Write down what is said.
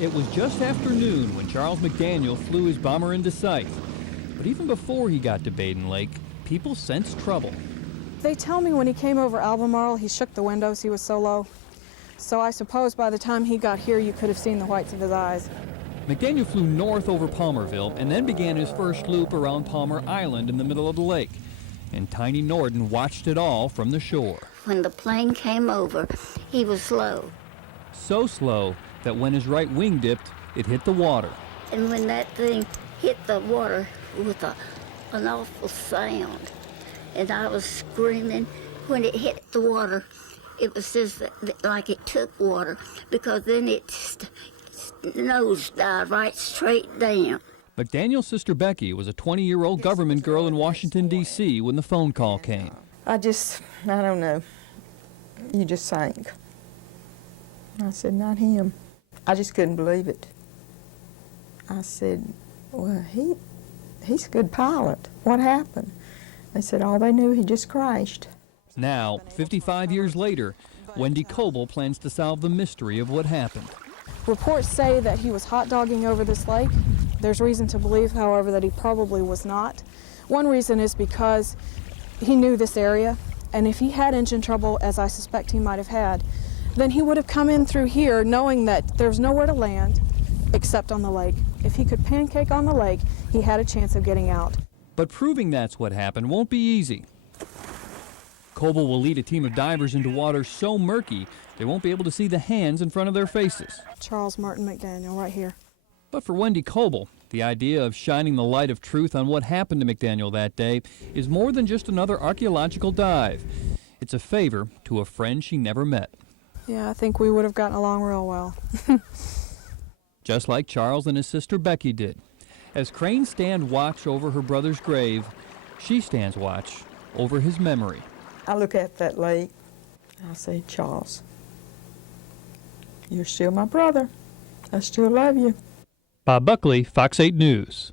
It was just after noon when Charles McDaniel flew his bomber into sight. But even before he got to Baden Lake, people sensed trouble. They tell me when he came over Albemarle, he shook the windows, he was so low. So I suppose by the time he got here, you could have seen the whites of his eyes. McDaniel flew north over Palmerville and then began his first loop around Palmer Island in the middle of the lake. And Tiny Norden watched it all from the shore. When the plane came over, he was slow. So slow that when his right wing dipped, it hit the water. And when that thing hit the water with an awful sound, and I was screaming, when it hit the water, it was just like it took water, because then its nose dived right straight down. McDaniel's sister Becky was a 20-year-old government girl in Washington, D.C. when the phone call came. I don't know. You just sank. I said, not him. I just couldn't believe it. I said, well, he's a good pilot. What happened? They said, all they knew, he just crashed. Now, 55 years later, Wendy Coble plans to solve the mystery of what happened. Reports say that he was hot dogging over this lake. There's reason to believe, however, that he probably was not. One reason is because he knew this area, and if he had engine trouble, as I suspect he might have had, then he would have come in through here knowing that there's nowhere to land except on the lake. If he could pancake on the lake, he had a chance of getting out. But proving that's what happened won't be easy. Coble will lead a team of divers into waters so murky they won't be able to see the hands in front of their faces. Charles Martin McDaniel, right here. But for Wendy Coble, the idea of shining the light of truth on what happened to McDaniel that day is more than just another archaeological dive. It's a favor to a friend she never met. Yeah, I think we would have gotten along real well. Just like Charles and his sister Becky did. As cranes stand watch over her brother's grave, she stands watch over his memory. I look at that lake, I say, Charles, you're still my brother. I still love you. Bob Buckley, Fox 8 News.